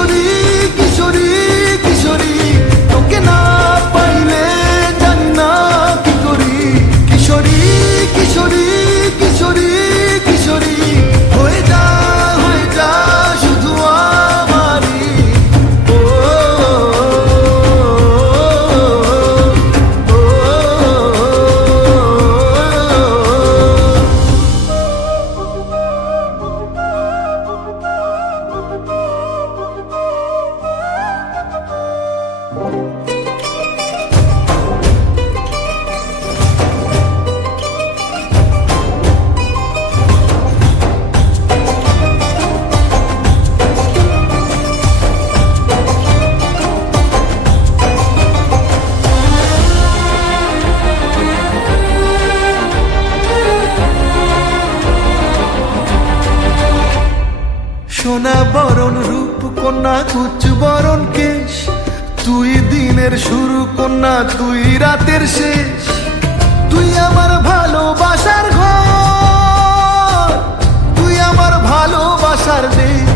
কিশোরী কিশোরী কিশোরী, তোকে না পাইলে জানি না কি করি। কিশোরী কিশোরী কিশোরী কিশোরী, হয়ে যা শুধু আমারই। ও সোনা বরণ রূপ কন্যা কুচ বরণ কেশ, তুই দিনের শুরু কন্যা তুই রাতের শেষ। তুই আমার ভালোবাসার ঘর, তুই আমার ভালোবাসার দেশ।